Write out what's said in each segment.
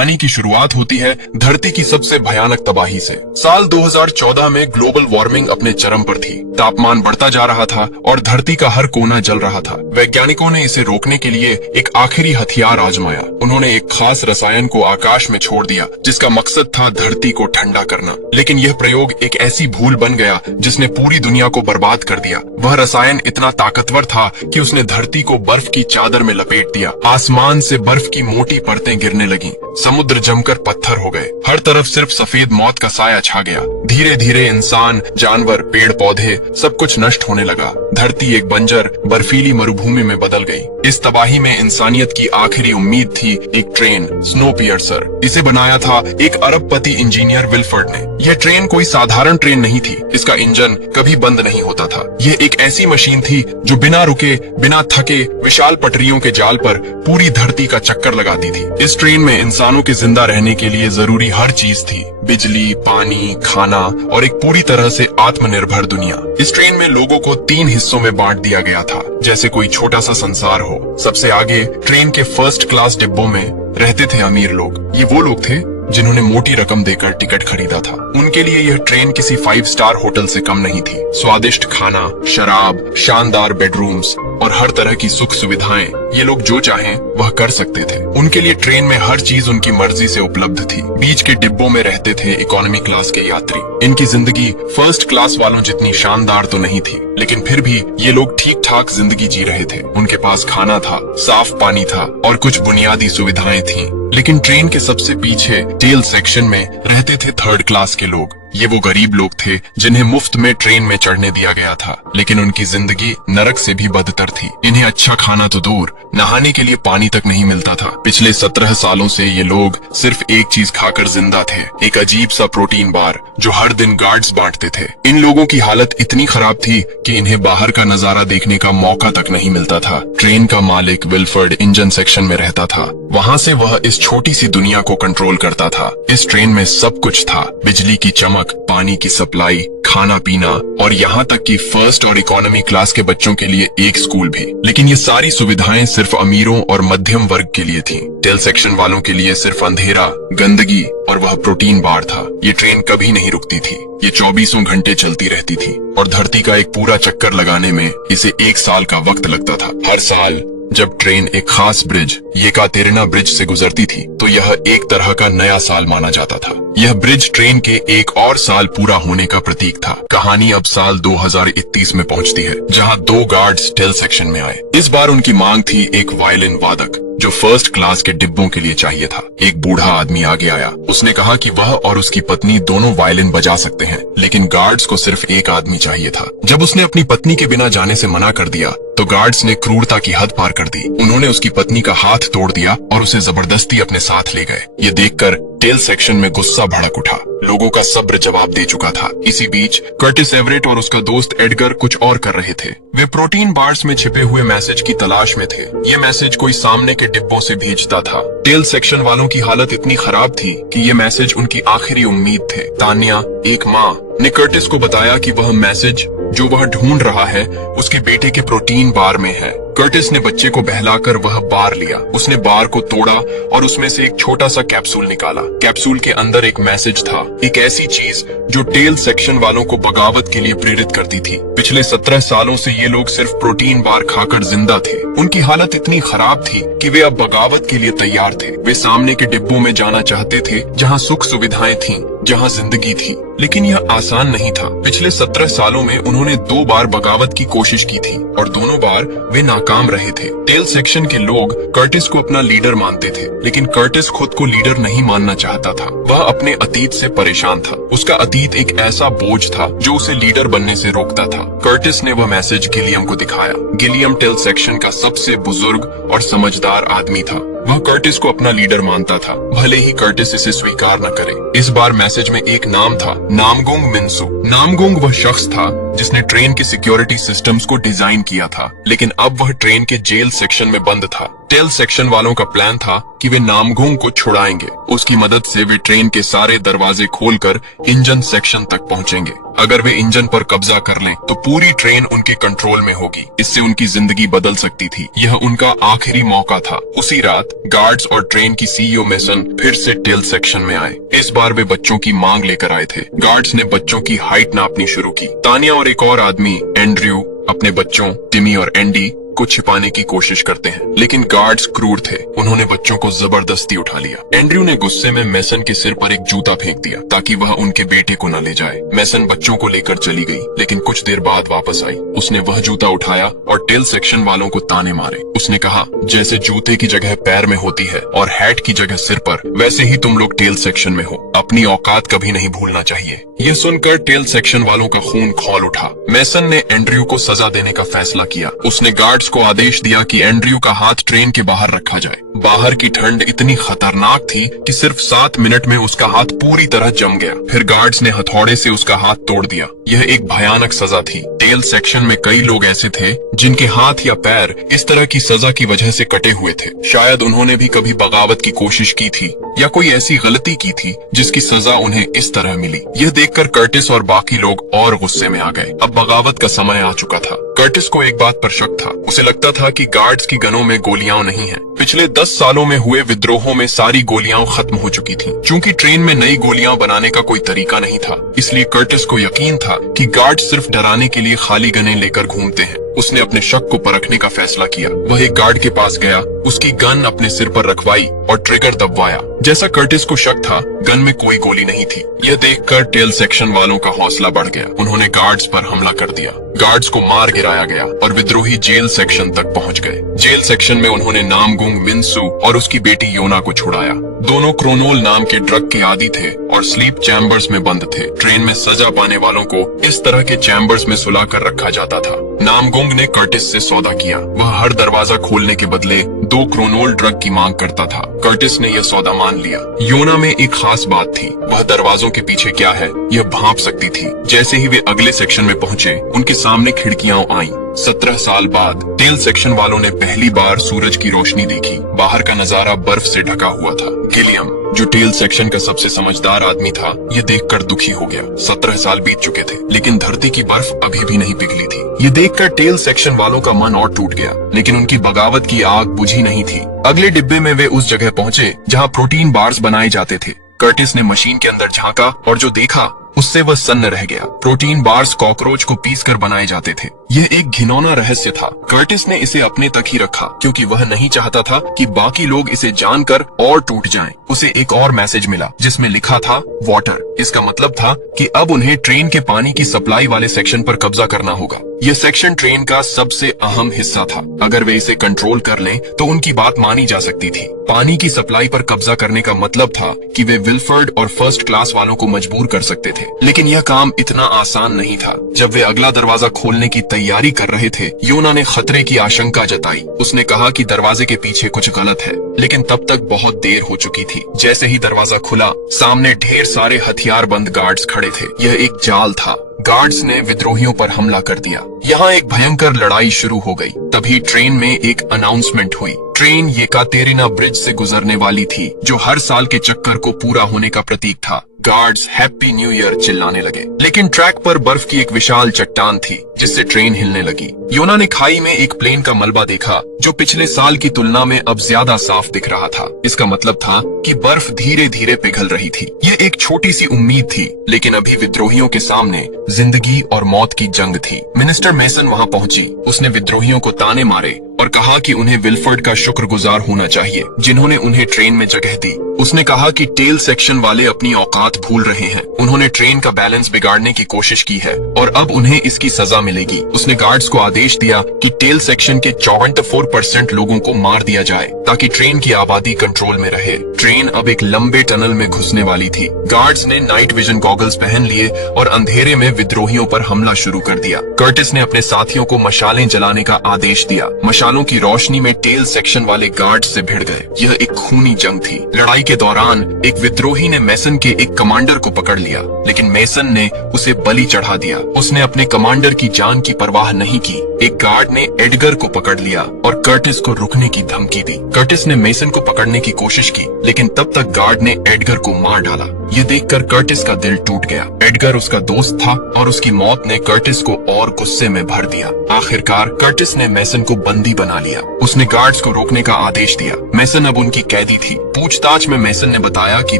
कहानी की शुरुआत होती है धरती की सबसे भयानक तबाही से। साल 2014 में ग्लोबल वार्मिंग अपने चरम पर थी। तापमान बढ़ता जा रहा था और धरती का हर कोना जल रहा था। वैज्ञानिकों ने इसे रोकने के लिए एक आखिरी हथियार आजमाया। उन्होंने एक खास रसायन को आकाश में छोड़ दिया जिसका मकसद था धरती को ठंडा करना। लेकिन यह प्रयोग एक ऐसी भूल बन गया जिसने पूरी दुनिया को बर्बाद कर दिया। वह रसायन इतना ताकतवर था कि उसने धरती को बर्फ की चादर में लपेट दिया। आसमान से बर्फ की मोटी परतें गिरने लगी। समुद्र जमकर पत्थर हो गए। हर तरफ सिर्फ सफेद मौत का साया छा गया। धीरे धीरे इंसान, जानवर, पेड़ पौधे सब कुछ नष्ट होने लगा। धरती एक बंजर बर्फीली मरुभूमि में बदल गई। इस तबाही में इंसानियत की आखिरी उम्मीद थी एक ट्रेन, स्नोपियर्सर। इसे बनाया था एक अरबपति इंजीनियर विल्फर्ड ने। यह ट्रेन कोई साधारण ट्रेन नहीं थी। इसका इंजन कभी बंद नहीं होता था। यह एक ऐसी मशीन थी जो बिना रुके, बिना थके, विशाल पटरियों के जाल पर पूरी धरती का चक्कर लगाती थी। इस ट्रेन में इंसानों के जिंदा रहने के लिए जरूरी हर चीज थी। बिजली, पानी, खाना और एक पूरी तरह से आत्मनिर्भर दुनिया। इस ट्रेन में लोगों को 3 हिस्सों में बांट दिया गया था, जैसे कोई छोटा सा संसार हो। सबसे आगे ट्रेन के फर्स्ट क्लास डिब्बों में रहते थे अमीर लोग। ये वो लोग थे जिन्होंने मोटी रकम देकर टिकट खरीदा था। उनके लिए यह ट्रेन किसी 5 स्टार होटल से कम नहीं थी। स्वादिष्ट खाना, शराब, शानदार बेडरूम्स और हर तरह की सुख सुविधाएं, ये लोग जो चाहें वह कर सकते थे। उनके लिए ट्रेन में हर चीज उनकी मर्जी से उपलब्ध थी। बीच के डिब्बों में रहते थे इकोनॉमी क्लास के यात्री। इनकी जिंदगी फर्स्ट क्लास वालों जितनी शानदार तो नहीं थी, लेकिन फिर भी ये लोग ठीक ठाक जिंदगी जी रहे थे। उनके पास खाना था, साफ पानी था और कुछ बुनियादी सुविधाएं थीं। लेकिन ट्रेन के सबसे पीछे टेल सेक्शन में रहते थे थर्ड क्लास के लोग। ये वो गरीब लोग थे जिन्हें मुफ्त में ट्रेन में चढ़ने दिया गया था, लेकिन उनकी जिंदगी नरक से भी बदतर थी। इन्हें अच्छा खाना तो दूर, नहाने के लिए पानी तक नहीं मिलता था। पिछले 17 सालों से ये लोग सिर्फ एक चीज खाकर जिंदा थे, एक अजीब सा प्रोटीन बार जो हर दिन गार्ड्स बांटते थे। इन लोगों की हालत इतनी खराब थी कि इन्हें बाहर का नजारा देखने का मौका तक नहीं मिलता था। ट्रेन का मालिक विल्फर्ड इंजन सेक्शन में रहता था। वहाँ से वह इस छोटी सी दुनिया को कंट्रोल करता था। इस ट्रेन में सब कुछ था, बिजली की चमक, पानी की सप्लाई, खाना पीना और यहाँ तक कि फर्स्ट और इकोनॉमी क्लास के बच्चों के लिए एक स्कूल भी। लेकिन ये सारी सुविधाएं सिर्फ अमीरों और मध्यम वर्ग के लिए थीं। टेल सेक्शन वालों के लिए सिर्फ अंधेरा, गंदगी और वह प्रोटीन बार था। ये ट्रेन कभी नहीं रुकती थी। ये 24 घंटे चलती रहती थी और धरती का एक पूरा चक्कर लगाने में इसे 1 साल का वक्त लगता था। हर साल जब ट्रेन एक खास ब्रिज, येकातेरिना ब्रिज से गुजरती थी, तो यह एक तरह का नया साल माना जाता था। यह ब्रिज ट्रेन के एक और साल पूरा होने का प्रतीक था। कहानी अब साल 2031 में पहुंचती है, जहां 2 गार्ड्स टेल सेक्शन में आए। इस बार उनकी मांग थी एक वायलिन वादक जो फर्स्ट क्लास के डिब्बों के लिए चाहिए था। एक बूढ़ा आदमी आगे आया। उसने कहा कि वह और उसकी पत्नी दोनों वायलिन बजा सकते हैं, लेकिन गार्ड्स को सिर्फ एक आदमी चाहिए था। जब उसने अपनी पत्नी के बिना जाने से मना कर दिया तो गार्ड्स ने क्रूरता की हद पार कर दी। उन्होंने उसकी पत्नी का हाथ तोड़ दिया और उसे जबरदस्ती अपने साथ ले गए। ये देखकर टेल सेक्शन में गुस्सा भड़क उठा। लोगों का सब्र जवाब दे चुका था। इसी बीच कर्टिस एवरेट और उसका दोस्त एडगर कुछ और कर रहे थे। वे प्रोटीन बार्स में छिपे हुए मैसेज की तलाश में थे। ये मैसेज कोई सामने के डिब्बों से भेजता था। टेल सेक्शन वालों की हालत इतनी खराब थी कि ये मैसेज उनकी आखिरी उम्मीद थे। तान्या, एक माँ, ने कर्टिस को बताया कि वह मैसेज जो वह ढूंढ रहा है उसके बेटे के प्रोटीन बार में है। कर्टिस ने बच्चे को बहलाकर वह बार लिया। उसने बार को तोड़ा और उसमें से एक छोटा सा कैप्सूल निकाला। कैप्सूल के अंदर एक मैसेज था, एक ऐसी चीज जो टेल सेक्शन वालों को बगावत के लिए प्रेरित करती थी। पिछले 17 सालों से ये लोग सिर्फ प्रोटीन बार खाकर जिंदा थे। उनकी हालत इतनी खराब थी कि वे अब बगावत के लिए तैयार थे। वे सामने के डिब्बों में जाना चाहते थे जहाँ सुख सुविधाएं थीं, जहाँ जिंदगी थी, लेकिन यह आसान नहीं था। पिछले 17 सालों में उन्होंने 2 बार बगावत की कोशिश की थी और दोनों बार वे नाकाम रहे थे। टेल सेक्शन के लोग कर्टिस को अपना लीडर मानते थे, लेकिन कर्टिस खुद को लीडर नहीं मानना चाहता था। वह अपने अतीत से परेशान था। उसका अतीत एक ऐसा बोझ था जो उसे लीडर बनने से रोकता था। कर्टिस ने वह मैसेज गिलियम को दिखाया। गिलियम टेल सेक्शन का सबसे बुजुर्ग और समझदार आदमी था। वह कर्टिस को अपना लीडर मानता था, भले ही कर्टिस इसे स्वीकार न करे। इस बार मैसेज में एक नाम था, नामगुंग मिन्सु। नामगुंग वह शख्स था जिसने ट्रेन के सिक्योरिटी सिस्टम्स को डिजाइन किया था, लेकिन अब वह ट्रेन के जेल सेक्शन में बंद था। टेल सेक्शन वालों का प्लान था कि वे नामगुंग को छुड़ाएंगे। उसकी मदद से वे ट्रेन के सारे दरवाजे खोलकर इंजन सेक्शन तक पहुंचेंगे। अगर वे इंजन पर कब्जा कर लें तो पूरी ट्रेन उनके कंट्रोल में होगी। इससे उनकी जिंदगी बदल सकती थी। यह उनका आखिरी मौका था। उसी रात गार्ड्स और ट्रेन की सीईओ मेसन फिर से टेल सेक्शन में आए। इस बार वे बच्चों की मांग लेकर आए थे। गार्ड्स ने बच्चों की हाइट नापनी शुरू की। तानिया और एक और आदमी एंड्रयू अपने बच्चों टिमी और एंडी को छिपाने की कोशिश करते हैं, लेकिन गार्ड्स क्रूर थे। उन्होंने बच्चों को जबरदस्ती उठा लिया। एंड्रयू ने गुस्से में मेसन के सिर पर एक जूता फेंक दिया ताकि वह उनके बेटे को न ले जाए। मेसन बच्चों को लेकर चली गई, लेकिन कुछ देर बाद वापस आई। उसने वह जूता उठाया और टेल सेक्शन वालों को ताने मारे। उसने कहा, जैसे जूते की जगह पैर में होती है और हैट की जगह सिर पर, वैसे ही तुम लोग टेल सेक्शन में हो। अपनी औकात कभी नहीं भूलना चाहिए। यह सुनकर टेल सेक्शन वालों का खून खौल उठा। मेसन ने एंड्रयू को सजा देने का फैसला किया। उसने गार्ड्स को आदेश दिया कि एंड्रयू का हाथ ट्रेन के बाहर रखा जाए। बाहर की ठंड इतनी खतरनाक थी कि सिर्फ 7 मिनट में उसका हाथ पूरी तरह जम गया। फिर गार्ड्स ने हथौड़े से उसका हाथ तोड़ दिया। यह एक भयानक सजा थी। टेल सेक्शन में कई लोग ऐसे थे जिनके हाथ या पैर इस तरह की सजा की वजह से कटे हुए थे। शायद उन्होंने भी कभी बगावत की कोशिश की थी या कोई ऐसी गलती की थी जिसकी सजा उन्हें इस तरह मिली। यह देखकर कर्टिस और बाकी लोग और गुस्से में आ गए। अब बगावत का समय आ चुका था। कर्टिस को एक बात पर शक था। उसे लगता था कि गार्ड्स की गनों में गोलियां नहीं हैं। पिछले 10 सालों में हुए विद्रोहों में सारी गोलियां खत्म हो चुकी थीं। चूंकि ट्रेन में नई गोलियां बनाने का कोई तरीका नहीं था, इसलिए कर्टिस को यकीन था कि गार्ड सिर्फ डराने के लिए खाली गनें लेकर घूमते हैं। उसने अपने शक को परखने का फैसला किया। वह एक गार्ड के पास गया, उसकी गन अपने सिर पर रखवाई और ट्रिगर दबवाया। जैसा कर्टिस को शक था, गन में कोई गोली नहीं थी। यह देखकर टेल सेक्शन वालों का हौसला बढ़ गया। उन्होंने गार्ड्स पर हमला कर दिया। गार्ड्स को मार गिराया गया और विद्रोही जेल सेक्शन तक पहुंच गए। जेल सेक्शन में उन्होंने नामगुंग मिनसू और उसकी बेटी योना को छुड़ाया। दोनों क्रोनोल नाम के ड्रग के आदी थे और स्लीप चैम्बर्स में बंद थे। ट्रेन में सजा पाने वालों को इस तरह के चैम्बर्स में सुला कर रखा जाता था। नामगुंग ने कर्टिस से सौदा किया। वह हर दरवाजा खोलने के बदले 2 क्रोनोल ड्रग की मांग करता था। कर्टिस ने यह सौदा मान लिया। योना में एक खास बात थी। वह दरवाजों के पीछे क्या है यह भांप सकती थी। जैसे ही वे अगले सेक्शन में पहुंचे, उनके सामने खिड़कियां आईं। 17 साल बाद टेल सेक्शन वालों ने पहली बार सूरज की रोशनी देखी। बाहर का नजारा बर्फ से ढका हुआ था। गिलियम, जो टेल सेक्शन का सबसे समझदार आदमी था, यह देखकर दुखी हो गया। 17 साल बीत चुके थे, लेकिन धरती की बर्फ अभी भी नहीं पिघली थी। ये देखकर टेल सेक्शन वालों का मन और टूट गया, लेकिन उनकी बगावत की आग बुझी नहीं थी। अगले डिब्बे में वे उस जगह पहुंचे जहां प्रोटीन बार्स बनाए जाते थे। कर्टिस ने मशीन के अंदर झांका और जो देखा उससे वह सन्न रह गया। प्रोटीन बार्स कॉकरोच को पीसकर बनाए जाते थे। यह एक घिनौना रहस्य था। कर्टिस ने इसे अपने तक ही रखा क्योंकि वह नहीं चाहता था कि बाकी लोग इसे जानकर और टूट जाएं। उसे एक और मैसेज मिला जिसमें लिखा था वाटर। इसका मतलब था कि अब उन्हें ट्रेन के पानी की सप्लाई वाले सेक्शन पर कब्जा करना होगा। यह सेक्शन ट्रेन का सबसे अहम हिस्सा था। अगर वे इसे कंट्रोल कर लें तो उनकी बात मानी जा सकती थी। पानी की सप्लाई पर कब्जा करने का मतलब था कि वे विल्फर्ड और फर्स्ट क्लास वालों को मजबूर कर सकते थे। लेकिन यह काम इतना आसान नहीं था। जब वे अगला दरवाजा खोलने की तैयारी कर रहे थे, योना ने खतरे की आशंका जताई। उसने कहा कि दरवाजे के पीछे कुछ गलत है, लेकिन तब तक बहुत देर हो चुकी थी। जैसे ही दरवाजा खुला, सामने ढेर सारे हथियारबंद गार्ड्स खड़े थे। यह एक जाल था। गार्ड्स ने विद्रोहियों पर हमला कर दिया। यहाँ एक भयंकर लड़ाई शुरू हो गई। तभी ट्रेन में एक अनाउंसमेंट हुई। ट्रेन येकातेरिना ब्रिज से गुजरने वाली थी, जो हर साल के चक्कर को पूरा होने का प्रतीक था। गार्ड्स हैप्पी न्यू ईयर चिल्लाने लगे, लेकिन ट्रैक पर बर्फ की एक विशाल चट्टान थी जिससे ट्रेन हिलने लगी। योना ने खाई में एक प्लेन का मलबा देखा जो पिछले साल की तुलना में अब ज्यादा साफ दिख रहा था। इसका मतलब था कि बर्फ धीरे धीरे पिघल रही थी। यह एक छोटी सी उम्मीद थी, लेकिन अभी विद्रोहियों के सामने जिंदगी और मौत की जंग थी। मिनिस्टर मेसन वहां पहुंची। उसने विद्रोहियों को ताने मारे और कहा कि उन्हें विल्फर्ड का शुक्रगुजार होना चाहिए जिन्होंने उन्हें ट्रेन में जगह दी। उसने कहा कि टेल सेक्शन वाले अपनी औकात भूल रहे हैं। उन्होंने ट्रेन का बैलेंस बिगाड़ने की कोशिश की है और अब उन्हें इसकी सजा मिलेगी। उसने गार्ड्स को आदेश दिया कि टेल सेक्शन के 54% लोगों को मार दिया जाए ताकि ट्रेन की आबादी कंट्रोल में रहे। ट्रेन अब एक लंबे टनल में घुसने वाली थी। गार्ड्स ने नाइट विजन गॉगल्स पहन लिए और अंधेरे में विद्रोहियों पर हमला शुरू कर दिया। कर्टिस ने अपने साथियों को मशालें जलाने का आदेश दिया। मशालों की रोशनी में टेल सेक्शन वाले गार्ड्स से भिड़ गए। यह एक खूनी जंग थी। लड़ाई के दौरान एक विद्रोही ने मेसन के एक कमांडर को पकड़ लिया, लेकिन मेसन ने उसे बलि चढ़ा दिया। उसने अपने कमांडर की जान की परवाह नहीं की। एक गार्ड ने एडगर को पकड़ लिया और कर्टिस को रुकने की धमकी दी। कर्टिस ने मेसन को पकड़ने की कोशिश की, लेकिन तब तक गार्ड ने एडगर को मार डाला। ये देखकर कर्टिस का दिल टूट गया। एडगर उसका दोस्त था और उसकी मौत ने कर्टिस को और गुस्से में भर दिया। आखिरकार कर्टिस ने मेसन को बंदी बना लिया। उसने गार्ड्स को रोकने का आदेश दिया। मेसन अब उनकी कैदी थी। पूछताछ में मेसन ने बताया कि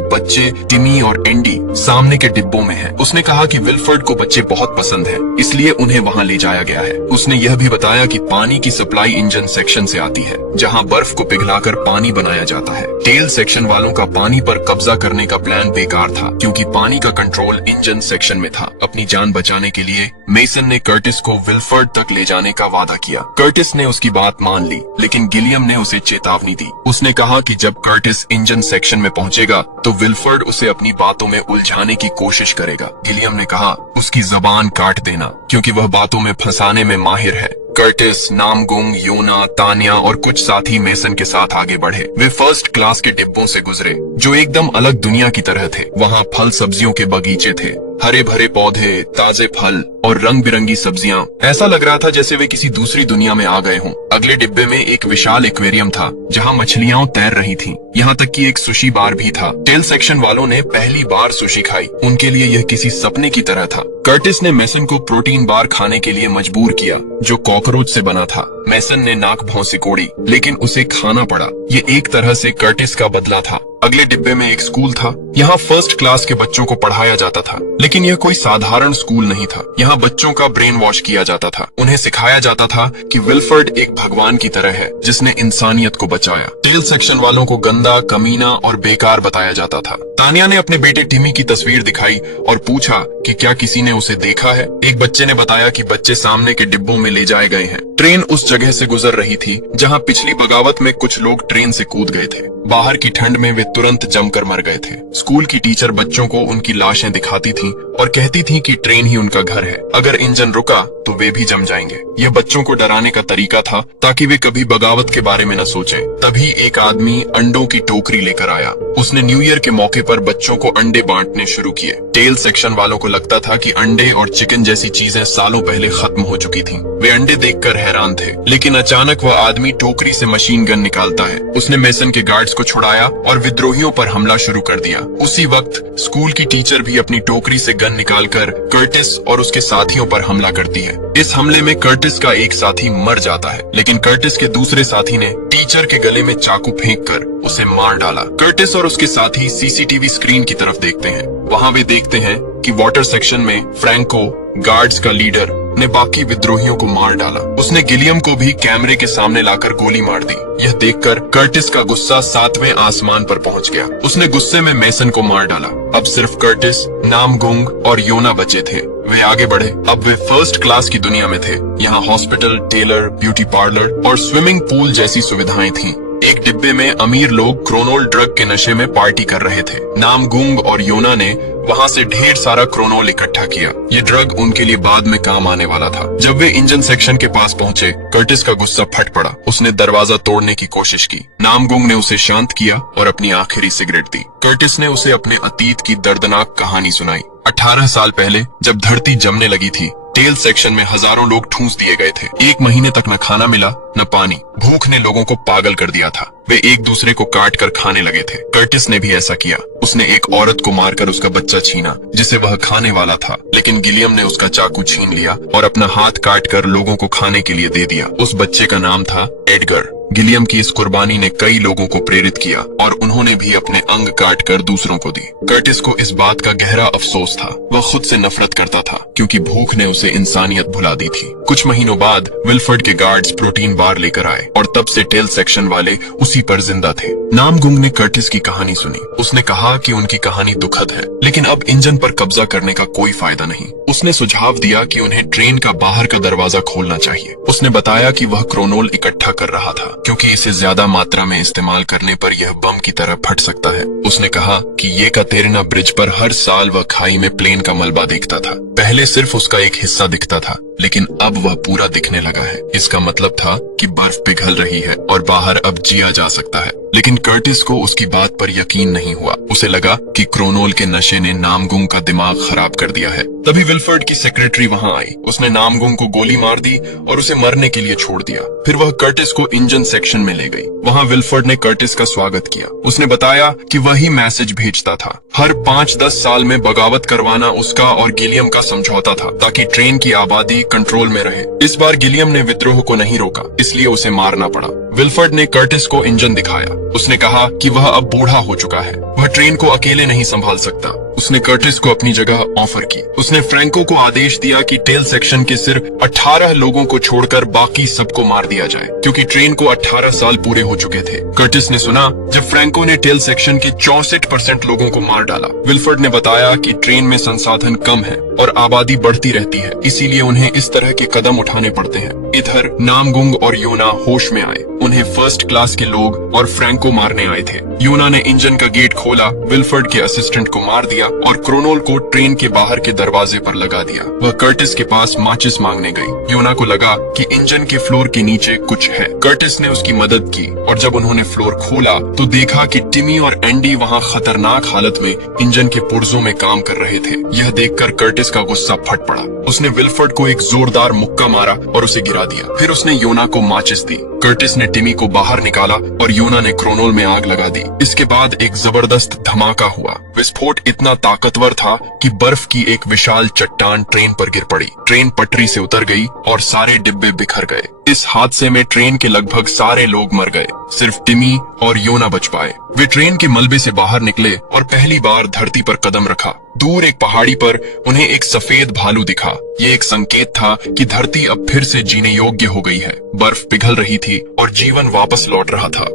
बच्चे टिमी और एंडी सामने के डिब्बों में हैं। उसने कहा कि विल्फर्ड को बच्चे बहुत पसंद हैं, इसलिए उन्हें वहां ले जाया गया है। उसने यह भी बताया कि पानी की सप्लाई इंजन सेक्शन से आती है, जहां बर्फ को पिघलाकर पानी बनाया जाता है। टेल सेक्शन वालों का पानी पर कब्जा करने का प्लान बेकार था, क्योंकि पानी का कंट्रोल इंजन सेक्शन में था। अपनी जान बचाने के लिए मेसन ने कर्टिस को विल्फर्ड तक ले जाने का वादा किया। कर्टिस ने उसकी बात मान ली, लेकिन गिलियम ने उसे चेतावनी दी। उसने कहा कि जब कर्टिस इंजन सेक्शन में पहुंचेगा तो विल्फर्ड उसे अपनी बातों में उलझाने की कोशिश करेगा। गिलियम ने कहा, उसकी जबान काट देना, क्योंकि वह बातों में फंसाने में माहिर है। कर्टिस, नामगुंग, योना, तान्या और कुछ साथी मेसन के साथ आगे बढ़े। वे फर्स्ट क्लास के डिब्बों से गुजरे, जो एकदम अलग दुनिया की तरह थे। वहाँ फल सब्जियों के बगीचे थे, हरे भरे पौधे, ताजे फल और रंग बिरंगी सब्जियां। ऐसा लग रहा था जैसे वे किसी दूसरी दुनिया में आ गए हों। अगले डिब्बे में एक विशाल एक्वेरियम था, जहां मछलियां तैर रही थीं। यहाँ तक कि एक सुशी बार भी था। टेल सेक्शन वालों ने पहली बार सुशी खाई। उनके लिए यह किसी सपने की तरह था। कर्टिस ने मेसन को प्रोटीन बार खाने के लिए मजबूर किया, जो कॉकरोच से बना था। मेसन ने नाक भौं सिकोड़ी, लेकिन उसे खाना पड़ा। ये एक तरह से कर्टिस का बदला था। अगले डिब्बे में एक स्कूल था। यहाँ फर्स्ट क्लास के बच्चों को पढ़ाया जाता था, लेकिन यह कोई साधारण स्कूल नहीं था। यहाँ बच्चों का ब्रेन वॉश किया जाता था। उन्हें सिखाया जाता था कि विल्फर्ड एक भगवान की तरह है, जिसने इंसानियत को बचाया। टेल सेक्शन वालों को गंदा, कमीना और बेकार बताया जाता था। तान्या ने अपने बेटे टिमी की तस्वीर दिखाई और पूछा कि क्या किसी ने उसे देखा है। एक बच्चे ने बताया कि बच्चे सामने के डिब्बों में ले जाए गए हैं। ट्रेन उस जगह से गुजर रही थी जहाँ पिछली बगावत में कुछ लोग ट्रेन से कूद गए थे। बाहर की ठंड में वे तुरंत जमकर मर गए थे। स्कूल की टीचर बच्चों को उनकी लाशें दिखाती थीं और कहती थीं कि ट्रेन ही उनका घर है। अगर इंजन रुका तो वे भी जम जाएंगे। यह बच्चों को डराने का तरीका था, ताकि वे कभी बगावत के बारे में न सोचें। तभी एक आदमी अंडों की टोकरी लेकर आया। उसने न्यू ईयर के मौके पर बच्चों को अंडे बांटने शुरू किए। टेल सेक्शन वालों को लगता था कि अंडे और चिकन जैसी चीजें सालों पहले खत्म हो चुकी थीं। वे अंडे देखकर हैरान थे, लेकिन अचानक वह आदमी टोकरी से मशीन गन निकालता है। उसने मेसन के गार्ड्स को छुड़ाया और विद्रोहियों पर हमला शुरू कर दिया। उसी वक्त स्कूल की टीचर भी अपनी टोकरी से गन निकालकर कर्टिस और उसके साथियों पर हमला करती है। इस हमले में कर्टिस का एक साथी मर जाता है, लेकिन कर्टिस के दूसरे साथी ने टीचर के गले में चाकू फेंककर उसे मार डाला। कर्टिस और उसके साथी सीसीटीवी स्क्रीन की तरफ देखते हैं। वहाँ वे देखते हैं कि वाटर सेक्शन में फ्रैंको, गार्ड्स का लीडर, ने बाकी विद्रोहियों को मार डाला। उसने गिलियम को भी कैमरे के सामने लाकर गोली मार दी। यह देखकर कर्टिस का गुस्सा 7वें आसमान पर पहुंच गया। उसने गुस्से में मेसन को मार डाला। अब सिर्फ कर्टिस, नामगुंग और योना बचे थे। वे आगे बढ़े। अब वे फर्स्ट क्लास की दुनिया में थे। यहाँ हॉस्पिटल, टेलर, ब्यूटी पार्लर और स्विमिंग पूल जैसी सुविधाएं थीं। एक डिब्बे में अमीर लोग क्रोनोल ड्रग के नशे में पार्टी कर रहे थे। नामगुंग और योना ने वहाँ से ढेर सारा क्रोनोल इकट्ठा किया। ये ड्रग उनके लिए बाद में काम आने वाला था। जब वे इंजन सेक्शन के पास पहुंचे, कर्टिस का गुस्सा फट पड़ा। उसने दरवाजा तोड़ने की कोशिश की। नामगुंग ने उसे शांत किया और अपनी आखिरी सिगरेट दी। कर्टिस ने उसे अपने अतीत की दर्दनाक कहानी सुनाई। 18 साल पहले जब धरती जमने लगी थी, टेल सेक्शन में हजारों लोग ठूंस दिए गए थे। 1 महीने तक न खाना मिला न पानी। भूख ने लोगों को पागल कर दिया था। वे एक दूसरे को काट कर खाने लगे थे। कर्टिस ने भी ऐसा किया। उसने एक औरत को मारकर उसका बच्चा छीना, जिसे वह खाने वाला था, लेकिन गिलियम ने उसका चाकू छीन लिया और अपना हाथ काट कर लोगों को खाने के लिए दे दिया। उस बच्चे का नाम था एडगर। गिलियम की इस कुर्बानी ने कई लोगों को प्रेरित किया और उन्होंने भी अपने अंग काट कर दूसरों को दी। कर्टिस को इस बात का गहरा अफसोस था। वह खुद से नफरत करता था, क्योंकि भूख ने उसे इंसानियत भुला दी थी। कुछ महीनों बाद विल्फर्ड के गार्ड्स प्रोटीन बार लेकर आए और तब से टेल सेक्शन वाले उसी पर जिंदा थे। नामगुंग ने कर्टिस की कहानी सुनी। उसने कहा कि उनकी कहानी दुखद है, लेकिन अब इंजन पर कब्जा करने का कोई फायदा नहीं। उसने सुझाव दिया कि उन्हें ट्रेन का बाहर का दरवाजा खोलना चाहिए। उसने बताया कि वह क्रोनोल इकट्ठा कर रहा था, क्योंकि इसे ज्यादा मात्रा में इस्तेमाल करने पर यह बम की तरह फट सकता है। उसने कहा कि येकातेरिना ब्रिज पर हर साल वह खाई में प्लेन का मलबा देखता था। पहले सिर्फ उसका एक हिस्सा दिखता था, लेकिन अब वह पूरा दिखने लगा है। इसका मतलब था कि बर्फ पिघल रही है और बाहर अब जिया जा सकता है। लेकिन कर्टिस को उसकी बात पर यकीन नहीं हुआ। उसे लगा कि क्रोनोल के नशे ने नामगुंग का दिमाग खराब कर दिया है। तभी विल्फर्ड की सेक्रेटरी वहां आई। उसने नामगुंग को गोली मार दी और उसे मरने के लिए छोड़ दिया। फिर वह कर्टिस को इंजन सेक्शन में ले गई। वहां विल्फर्ड ने कर्टिस का स्वागत किया। उसने बताया कि वही मैसेज भेजता था। हर 5-10 साल में बगावत करवाना उसका और गिलियम का समझौता था, ताकि ट्रेन की आबादी कंट्रोल में रहे। इस बार गिलियम ने विद्रोह को नहीं रोका, इसलिए उसे मारना पड़ा। विल्फर्ड ने कर्टिस को इंजन दिखाया। उसने कहा कि वह अब बूढ़ा हो चुका है, वह ट्रेन को अकेले नहीं संभाल सकता। उसने कर्टिस को अपनी जगह ऑफर की। उसने फ्रैंको को आदेश दिया कि टेल सेक्शन के सिर्फ 18 लोगों को छोड़कर बाकी सबको मार दिया जाए, क्योंकि ट्रेन को 18 साल पूरे हो चुके थे। कर्टिस ने सुना जब फ्रैंको ने टेल सेक्शन के 64% लोगों को मार डाला। विल्फर्ड ने बताया कि ट्रेन में संसाधन कम है और आबादी बढ़ती रहती है, इसीलिए उन्हें इस तरह के कदम उठाने पड़ते हैं। इधर नामगुंग और योना होश में आए। उन्हें फर्स्ट क्लास के लोग और फ्रैंको मारने आए थे। योना ने इंजन का गेट खोला, विल्फर्ड के असिस्टेंट को मार दिया और क्रोनोल को ट्रेन के बाहर के दरवाजे पर लगा दिया। वह कर्टिस के पास माचिस मांगने गई। योना को लगा कि इंजन के फ्लोर के नीचे कुछ है। कर्टिस ने उसकी मदद की और जब उन्होंने फ्लोर खोला तो देखा कि टिमी और एंडी वहां खतरनाक हालत में इंजन के पुर्जों में काम कर रहे थे। यह देखकर कर्टिस का गुस्सा फट पड़ा। उसने विल्फर्ड को एक जोरदार मुक्का मारा और उसे गिरा दिया। फिर उसने योना को माचिस दी। कर्टिस ने टिमी को बाहर निकाला और योना ने क्रोनोल में आग लगा दी। इसके बाद एक जबरदस्त धमाका हुआ। विस्फोट इतना ताकतवर था कि बर्फ की एक विशाल चट्टान ट्रेन पर गिर पड़ी। ट्रेन पटरी से उतर गई और सारे डिब्बे बिखर गए। इस हादसे में ट्रेन के लगभग सारे लोग मर गए, सिर्फ टिमी और योना बच पाए। वे ट्रेन के मलबे से बाहर निकले और पहली बार धरती पर कदम रखा। दूर एक पहाड़ी पर उन्हें एक सफेद भालू दिखा। ये एक संकेत था कि धरती अब फिर से जीने योग्य हो गई है। बर्फ पिघल रही थी और जीवन वापस लौट रहा था।